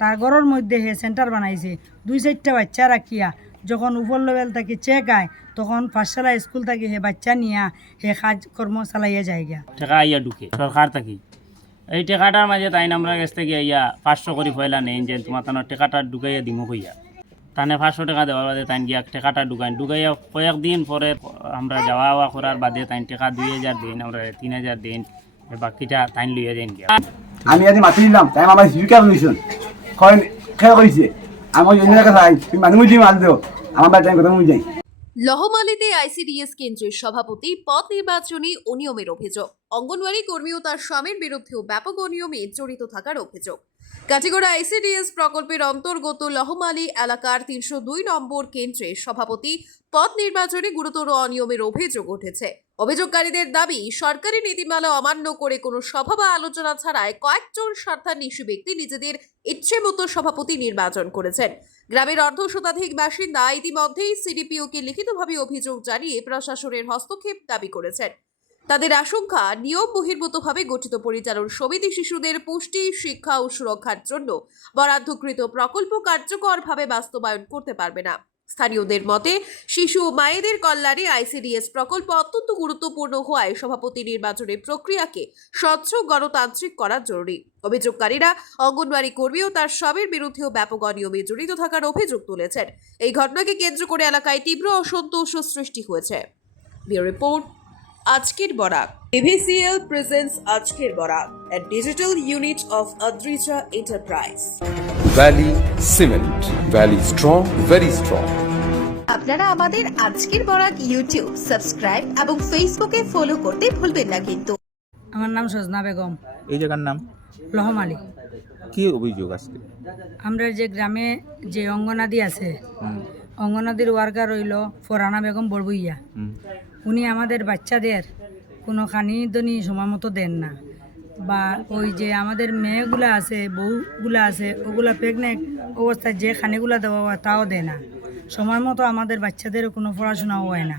তার ঘরের মধ্যে হে সেন্টার বানাইছে। দুই চারটা বাচ্চা রাখিয়া যখন উপর লেভেল থেকে চেক আয় তখন পাঠশালা স্কুল থেকে হে বাচ্চা নিয়া হে কাজ কর্ম চালাইয়া যায় গিয়া টাকা আইয়া ঢুকে সরকার থাকি। এই টেকাটার মাঝে তাই আমরা কাছ থেকে ইয়া পাঁচশো করে পয়লা নেন যে তোমার তানোর টেকাটা ঢুকাইয়া দিমু কইয়া। তানে পাঁচশো টাকা দেওয়ার বাদে তাই গিয়া টেকাটা ঢুকাইন। ঢুকাইয়া কয়েকদিন পরে আমরা যাওয়া আওয়া করার বাদে তাই টাকা দুই হাজার দিন আমরা তিন হাজার দিন বাকিটা তাইন লইয়া যাইন গিয়া। আমি আজ মাতি দিলাম তাই আমার জীবিকা লহমালিতে আইসিডিএস কেন্দ্রের সভাপতি পদ নির্বাচনী অনিয়মের অভিযোগ। অঙ্গনওয়াড়ি কর্মী ও তার স্বামীর বিরুদ্ধেও ব্যাপক অনিয়মে জড়িত থাকার অভিযোগ। কাটিগড়া আইসিডিএস প্রকল্পের অন্তর্গত লহমালি এলাকার তিনশো দুই নম্বর কেন্দ্রের সভাপতি পদ নির্বাচনে গুরুতর অনিয়মের অভিযোগ উঠেছে। অভিযোগকারীদের দাবি, সরকারি নীতিমালা অমান্য করে কোনো সভা বা আলোচনা ছাড়াই কয়েকজন স্বার্থান্বেষী ব্যক্তি নিজেদের ইচ্ছে মতো সভাপতি নির্বাচন করেছেন। গ্রামের অর্ধ শতাধিক বাসিন্দা ইতিমধ্যেই সিডিপিওকে লিখিতভাবে অভিযোগ জানিয়ে প্রশাসনের হস্তক্ষেপ দাবি করেছেন। তাদের আশঙ্কা নিয়ম বহির্ভূতভাবে গঠিত পরিচালন সমিতি শিশুদের পুষ্টি, শিক্ষা ও সুরক্ষার জন্য বরাদ্দকৃত প্রকল্প কার্যকরভাবে বাস্তবায়ন করতে পারবে না। স্থানীয়দের মতে, শিশু ও মায়েদের কল্যাণে আইসিডিএস প্রকল্প অত্যন্ত গুরুত্বপূর্ণ হওয়ায় সভাপতি নির্বাচনের প্রক্রিয়াকে স্বচ্ছ গণতান্ত্রিক করা জরুরি। অভিযোগকারীরা অঙ্গনওয়াড়ি কর্মী ও তার সবের বিরুদ্ধেও ব্যাপক অনিয়মে জড়িত থাকার অভিযোগ তুলেছেন। এই ঘটনাকে কেন্দ্র করে এলাকায় তীব্র অসন্তোষ সৃষ্টি হয়েছে। রিপোর্ট আজকের বরাক। এভিসিএল প্রেজেন্স আজকের Barak a digital unit of Adrija enterprise valley cement valley strong very strong আপনারা আমাদের আজকের বরাক ইউটিউব সাবস্ক্রাইব এবং ফেসবুকে ফলো করতে ভুলবেন না কিন্তু। আমার নাম সজনা বেগম। এই জায়গার নাম? লহমালি কি অভিযোগ আজকে? আমরা যে গ্রামে যে অঙ্গনাদি আছে অঙ্গনাদির ওয়ার্কার রইল ফরানা বেগম বড়বইয়া হুম, উনি আমাদের বাচ্চাদের কোনো খানি দনি সময় মতো দেন না। বা ওই যে আমাদের মেয়েগুলা আছে, বউগুলা আছে, ওগুলা প্রেগনেন্ট অবস্থায় যে খানিগুলা দেওয়া হয় তাও দেয় না। সময় মতো আমাদের বাচ্চাদের কোনো পড়াশোনাও হয় না।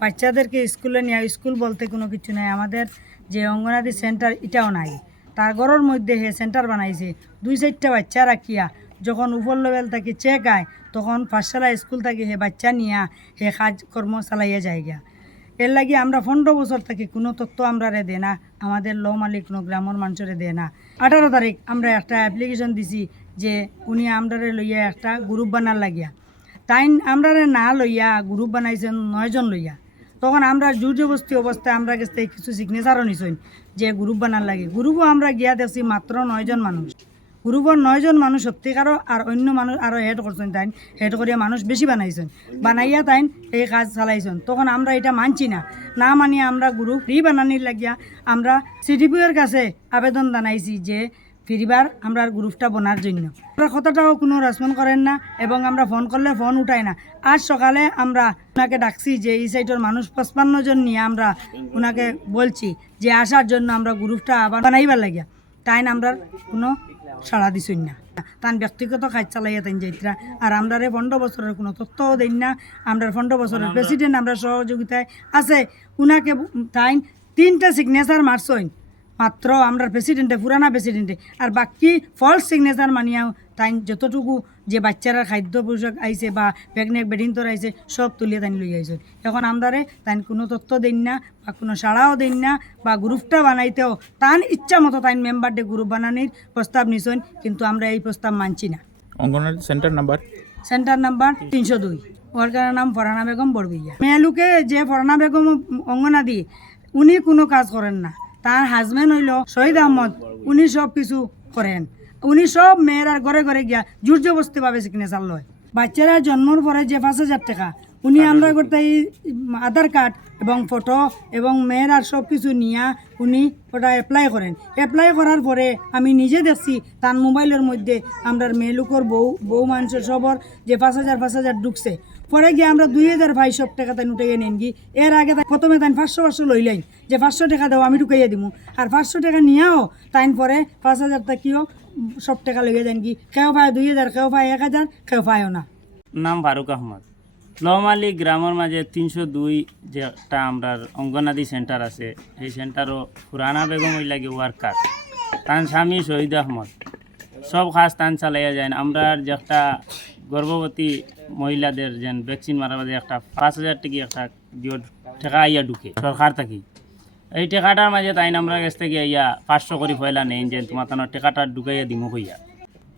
বাচ্চাদেরকে স্কুলে নিয়ে, স্কুল বলতে কোনো কিছু নাই। আমাদের যে অঙ্গনাদি সেন্টার এটাও নাই। তার ঘরের মধ্যে হে সেন্টার বানাইছে। দুই চারটা বাচ্চা রাখিয়া যখন উপর লেভেল থেকে চেক আয়, তখন পাঠশালা স্কুল থেকে হে বাচ্চা নিয়া হে কাজ চালাইয়া যায় গিয়া এর লাগি আমরা পনেরো বছর থেকে, কোনো তথ্য আমরা রে দে না, আমাদের ল মালিক কোনো গ্রামের মানুষরে দে না। আঠারো তারিখ আমরা একটা অ্যাপ্লিকেশন দিছি যে উনি আমরারে লইয়া একটা গ্রুপ বানার লাগিয়া। তাই আমরারে না লইয়া গ্রুপ বানাইছেন নয়জন লইয়া। তখন আমরা জবস্তি অবস্থায় আমরা থেকে কিছু সিগনেচারও নিছইন যে গ্রুপ বানার লাগে। গ্রুপও আমরা গিয়া দেখছি মাত্র নয়জন মানুষ। গ্রুপর নয়জন মানুষ সত্যিকারও আর অন্য মানুষ আরও হেড করছেন তাই হেড করিয়া মানুষ বেশি বানাইছেন বানাইয়া তাইন এই কাজ চালাইছেন তখন আমরা এটা মানছি না। না মানিয়া আমরা গ্রুপ ফ্রি বানানির লাগিয়া আমরা সিডিপিওর কাছে আবেদন জানাইছি যে ফিরিবার আমরা গ্রুপটা বনার জন্য। আমরা কথাটাও কোনো রেসপন্স করেন না এবং আমরা ফোন করলে ফোন উঠায় না। আজ সকালে আমরা ওনাকে ডাকছি যে এই সাইডের মানুষ পঁচপান্ন জন নিয়ে আমরা ওনাকে বলছি যে আসার জন্য আমরা গ্রুপটা আবার বানাইবার লাগিয়া। তাই আমরা কোনো সাড়া দিছই না। তান ব্যক্তিগত কাজ চালাইয়া তাই যাইতরা। আর আমরা পনেরো বছরের কোনো তথ্যও দেন না। আমরা পনেরো বছরের প্রেসিডেন্ট আমরা সহযোগিতায় আছে। উনাকে তাই তিনটা সিগনেচার মারছইন মাত্র আমরা প্রেসিডেন্টে পুরানা প্রেসিডেন্টে। আর বাকি ফলস সিগনেচার মানিয়াও তাই যতটুকু যে বাচ্চারা খাদ্য পোশাক আইছে বা প্রেগনেন্ট বেডিন্তর আইছে সব তুলিয়ে তাই লই আইছে। এখন আমদারে তাই কোনো তথ্য দেন না বা কোনো সাড়াও দেন না বা গ্রুপটা বানাইতেও তান ইচ্ছা মতো তাই মেম্বার ডে গ্রুপ বানানির প্রস্তাব নিছেন কিন্তু আমরা এই প্রস্তাব মানছি না। Anganwadi centre number? Centre number তিনশো দুই। ওয়ার্কারের নাম ফরানা বেগম বড়বইয়া মেয়েলুকে যে ফরানা বেগম অঙ্গনাদি উনি কোনো কাজ করেন না। তার হাজবেন্ড হইল শহীদ আহমদ। উনি সব কিছু করেন। উনি সব মেয়েরার ঘরে ঘরে গিয়া জোরজবস্তি ভাবে সিগনেচার লয়। বাচ্চারা জন্মর পরে যে পাঁচ হাজার টাকা উনি আমরা করতে এই আধার কার্ড এবং ফটো এবং মেয়েরার সব কিছু নিয়া উনি ওটা অ্যাপ্লাই করেন। অ্যাপ্লাই করার পরে আমি নিজে দেখছি তার মোবাইলের মধ্যে আমরা মেয়েলুকর বউ বউ মানুষের সবর যে পাঁচ হাজার পাঁচ হাজার ঢুকছে। পরে গিয়ে আমরা দুই হাজার সব টাকা তাই উঠে নেন গি। এর আগে তাই প্রথমে তাই পাঁচশো পাঁচশো লইলাই যে পাঁচশো টাকা দাও, আমি ঢুকাইয়া দিমু। আর পাঁচশো টাকা নিয়াও তাইন পরে পাঁচ হাজার টাকিও সব টাকা লইয়া যান কি কেউ পায় দুই হাজার, কেউ পায় এক হাজার, কেউ পায়ও না। নাম ফারুক আহমদ। লহমালি গ্রামের মাঝে তিনশো দুই যে একটা আমরা অঙ্গনাদি সেন্টার আছে সেই সেন্টারও পুরানা বেগম ওই লাগে ওয়ার্কার। তার স্বামী শহীদ আহমদ। সব খাস তান চালাইয়া যায় আমরা যে একটা গর্ভবতী মহিলাদের যেন ভ্যাকসিন বাদে একটা পাঁচ হাজার টিকি একটা ঠেকা আইয়া ঢুকে, সরকার থাকি। এই টেকাটার মাঝে তাই আমরা কাছ থেকে ইয়া পাঁচশো করে পয়লা নেই যে তোমার তানোর টেকাটা ঢুকাইয়া দিমু কইয়া।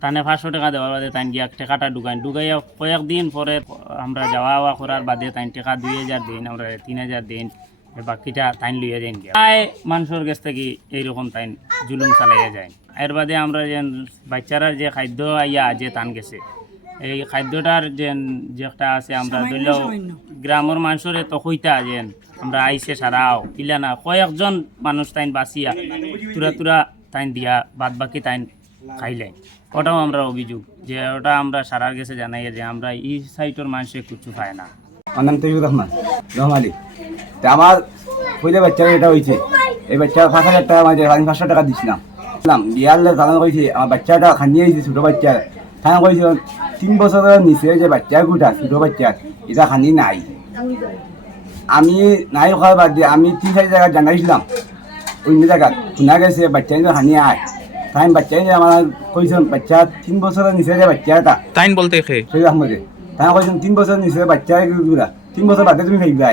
তানে পাঁচশো টাকা দেওয়ার বাদে তাই গিয়া টেকাটা ঢুকাই, ঢুকাইয়া কয়েকদিন পরে আমরা যাওয়া আওয়া করার বাদে তাই টেকা দুই হাজার দিন, আমরা তিন হাজার দিন বাকিটা তাইন লইয়া যাই গিয়া। প্রায় মানুষের কাছ থেকে এইরকম তাইন জুলুম চালাইয়া যায়। এর বাদে আমরা যে বাচ্চারা যে খাদ্য আইয়া যে তান গেছে এই খাদ্যটার যেন যে একটা আছে আমরা সামান্য। গ্রামের মানুষের তো কইতা যেন আমরা আইসে সারাও ইলা না কয়েকজন মানুষ তাইন বাঁচিয়া তুরা তুরা তাইন দিয়া বাদ বাকি তাইন খাইলেন ওটাও আমরা অভিযোগ যে ওটা আমরা সারার গেছে জানাই যে আমরা এই সাইটের মানুষে কিছু খায় না। আমার নাম তৈবুর রহমান রহমালি তা আমার পয়লা বাচ্চার এটা হয়েছে এই বাচ্চা পাঁচ হাজার টাকা মাঝে আমি পাঁচশো টাকা দিছিলাম। দিয়ালে তারা কইছে আমার বাচ্চাটা খানিয়ে ছোটো বাচ্চা। তারা কইছে তিন বছরের নিচে যে বাচ্চা গুটা ছোটো বাচ্চা এটা খানি নাই। আমি নাই খাওয়ার বাদ দিয়ে আমি তিন চারি জায়গায় জানাইছিলাম অন্য জায়গা শোনা গেছে বাচ্চা খানি আয় তাই বাচ্চা আমার কইছে বাচ্চা তিন বছরের নিচে যে বাচ্চাটা তাইন বলতে খে শহীদ আহমদে তাই কইছেন তিন বছর নিচে বাচ্চা গুলা তিন বছর বাদে তুমি খাইবে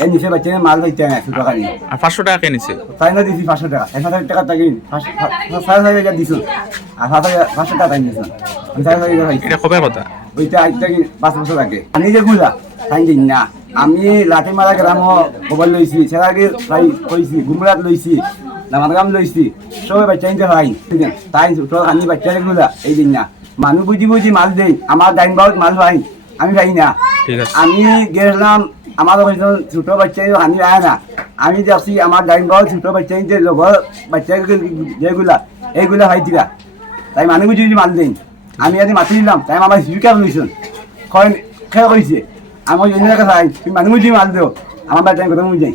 এর নিচে বাচ্চা মাল খাইতে না ছোট খানি আর পাঁচশো টাকা কে নিছে? তাই না দিছি পাঁচশো টাকা। এক হাজার টাকা তাকে সাড়ে হাজার দিছো আর সাত হাজার পাঁচশো টাকা তাই নিছো আমি এটা কবে কথা। ওইটা আজ থেকে পাঁচ বছর আগে। আমি যে গুলা তাই দিন না। আমি লাঠিমারা গ্রাম খবর লইছি সেরাগে ভাই কইছি গুমরাত লইছি নামারগাম লইছি সবাই বাচ্চা নিতে ভাই তাই ছোট খানি বাচ্চা গুলা এই দিন না। মানুষ বুঝি বুঝি মাল দেই আমার ডাইন বাউট মাল ভাই আমি ভাই না। ঠিক আছে। আমি গেলাম আমার ছোট বাচ্চা হানি আয় না। আমি দেখছি আমার ডাইন বাউ ছোট বাচ্চা যে লগর বাচ্চা যেগুলা এইগুলা হয় দিলা তাই মানুষ বুঝি বুঝি মাল দেই। আমি আজ মাতি দিলাম, তাই আমার জীবিকা লইছুন খেয়ে কইছে আমার জন্য তুমি মানুষ মাল দেও আমার বাচ্চা কথা বুঝাই